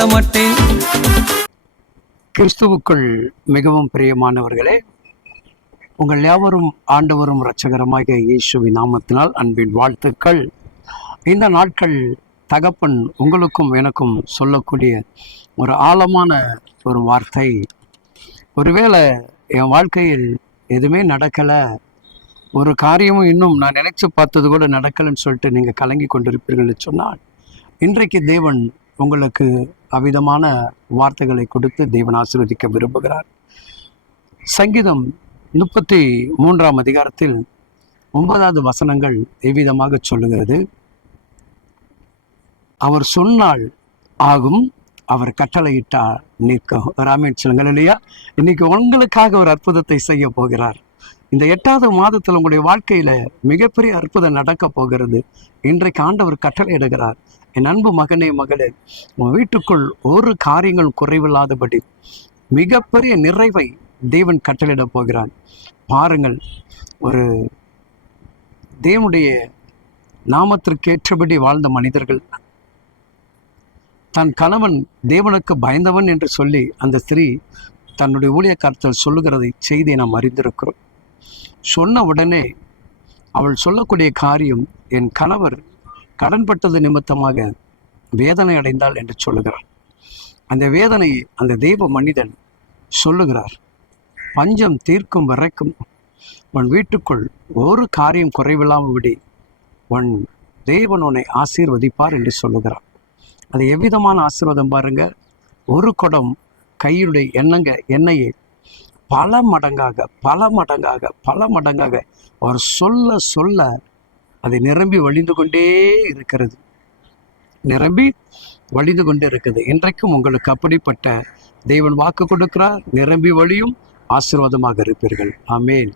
சொல்ல மாட்டேன். கிறிஸ்துவுக்குள் மிகவும் பிரியமானவர்களே, உங்கள் யாவரும் ஆண்டவரும் இரட்சகரமாக இயேசுவின் நாமத்தினால் அன்பின் வாழ்த்துக்கள். இந்த நாட்கள் தகப்பன் உங்களுக்கும் எனக்கும் சொல்லக்கூடிய ஒரு ஆழமான ஒரு வார்த்தை. ஒருவேளை என் வாழ்க்கையில் எதுவுமே நடக்கலை, ஒரு காரியமும் இன்னும் நான் நினைச்சு பார்த்தது கூட நடக்கலைன்னு சொல்லிட்டு நீங்கள் கலங்கி கொண்டிருப்பீர்கள் சொன்னால், இன்றைக்கு தேவன் உங்களுக்கு அவ்விதமான வார்த்தைகளை கொடுத்து தேவன் ஆசீர்வதிக்க விரும்புகிறார். சங்கீதம் 33ஆம் அதிகாரத்தில் 9வது வசனங்கள் எவ்விதமாக சொல்லுகிறது: அவர் சொன்னால் ஆகும், அவர் கட்டளையிட்டால் நிற்கும். ராமேன் சொல்லுங்கள் இல்லையா? இன்னைக்கு உங்களுக்காக ஒரு அற்புதத்தை செய்ய போகிறார். இந்த 8வது மாதத்தில் உங்களுடைய வாழ்க்கையில மிகப்பெரிய அற்புதம் நடக்க போகிறது. இன்றைக்கு ஆண்டவர் கட்டளையிடுகிறார். என் அன்பு மகனே மகளே, உன் வீட்டுக்குள் ஒரு காரியங்கள் குறைவில்லாதபடி மிகப்பெரிய நிறைவை தேவன் கட்டளையிட போகிறான். பாருங்கள், ஒரு தேவனுடைய நாமத்திற்கேற்றபடி வாழ்ந்த மனிதர்கள், தன் கணவன் தேவனுக்கு பயந்தவன் என்று சொல்லி அந்த ஸ்திரீ தன்னுடைய ஊழியக்காரத்தில் சொல்லுகிறதை செய்தியை நாம் அறிந்திருக்கிறோம். சொன்ன உடனே அவள் சொல்லக்கூடிய காரியம், என் கணவர் கடன்பட்டது நிமித்தமாக வேதனை அடைந்தாள் என்று சொல்லுகிறார். அந்த வேதனையை அந்த தெய்வ மனிதன் சொல்லுகிறார். பஞ்சம் தீர்க்கும் வரைக்கும் உன் வீட்டுக்குள் ஒரு காரியம் குறைவில்லாமல் விடி, உன் தேவன் உன்னை ஆசீர்வதிப்பார் என்று சொல்லுகிறார். அது எவ்விதமான ஆசீர்வாதம் பாருங்க. ஒரு குடம் கையுடைய எண்ணெயை பல மடங்காக அவர் சொல்ல சொல்ல அது நிரம்பி வழிந்து கொண்டே இருக்கிறது. இன்றைக்கும் உங்களுக்கு அப்படிப்பட்ட தேவன் வாக்கு கொடுக்கிறார். நிரம்பி வழியும் ஆசீர்வாதமாக இருப்பீர்கள். ஆமென்.